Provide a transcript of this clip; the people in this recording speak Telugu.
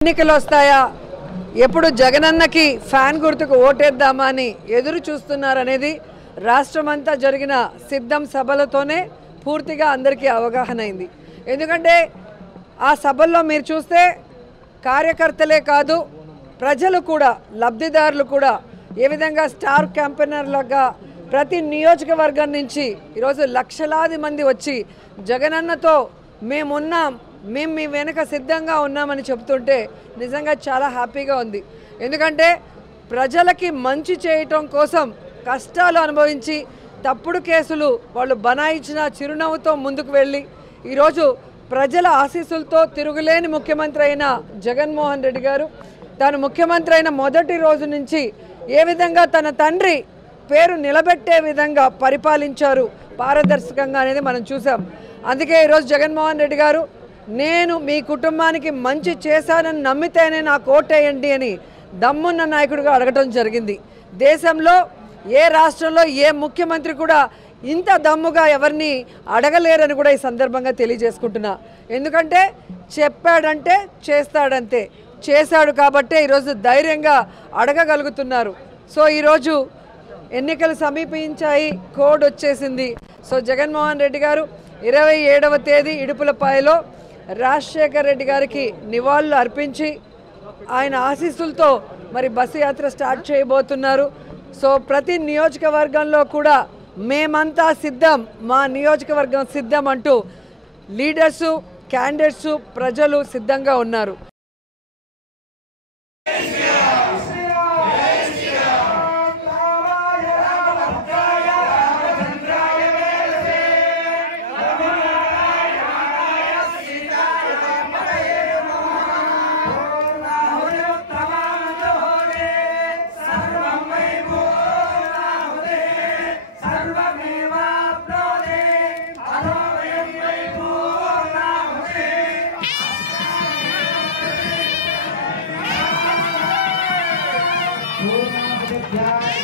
ఎన్నికలు వస్తాయా, ఎప్పుడు జగనన్నకి ఫ్యాన్ గుర్తుకు ఓటేద్దామా అని ఎదురు చూస్తున్నారనేది రాష్ట్రమంతా జరిగిన సిద్ధం సభలతోనే పూర్తిగా అందరికీ అవగాహన అయింది. ఎందుకంటే ఆ సభల్లో మీరు చూస్తే కార్యకర్తలే కాదు, ప్రజలు కూడా, లబ్ధిదారులు కూడా ఏ విధంగా స్టార్ క్యాంపెయినర్లుగా ప్రతి నియోజకవర్గం నుంచి ఈరోజు లక్షలాది మంది వచ్చి జగనన్నతో మేమున్నాం, మేము మీ వెనుక సిద్ధంగా ఉన్నామని చెప్తుంటే నిజంగా చాలా హ్యాపీగా ఉంది. ఎందుకంటే ప్రజలకి మంచి చేయటం కోసం కష్టాలు అనుభవించి తప్పుడు కేసులు వాళ్ళు బనాయించిన చిరునవ్వుతో ముందుకు వెళ్ళి ఈరోజు ప్రజల ఆశీస్సులతో తిరుగులేని ముఖ్యమంత్రి అయిన జగన్మోహన్ రెడ్డి గారు తాను ముఖ్యమంత్రి అయిన మొదటి రోజు నుంచి ఏ విధంగా తన తండ్రి పేరు నిలబెట్టే విధంగా పరిపాలించారు పారదర్శకంగా అనేది మనం చూసాం. అందుకే ఈరోజు జగన్మోహన్ రెడ్డి గారు నేను మీ కుటుంబానికి మంచి చేశానని నమ్మితేనే నాకు ఓటేయండి అని దమ్మున్న నాయకుడిగా అడగటం జరిగింది. దేశంలో ఏ రాష్ట్రంలో ఏ ముఖ్యమంత్రి కూడా ఇంత దమ్ముగా ఎవరిని అడగలేరని కూడా ఈ సందర్భంగా తెలియజేసుకుంటున్నా. ఎందుకంటే చెప్పాడంటే చేస్తాడంతే, చేశాడు కాబట్టే ఈరోజు ధైర్యంగా అడగగలుగుతున్నారు. సో ఈరోజు ఎన్నికలు సమీపించాయి, కోడ్ వచ్చేసింది. సో జగన్మోహన్ రెడ్డి గారు 27వ తేదీ ఇడుపులపాయలో రాజశేఖర్ రెడ్డి గారికి నివాళులు అర్పించి ఆయన ఆశీస్సులతో మరి బస్సు యాత్ర స్టార్ట్ చేయబోతున్నారు. సో ప్రతి నియోజకవర్గంలో కూడా మేమంతా సిద్ధం, మా నియోజకవర్గం సిద్ధం అంటూ లీడర్సు, క్యాండిడేట్సు, ప్రజలు సిద్ధంగా ఉన్నారు. Yeah.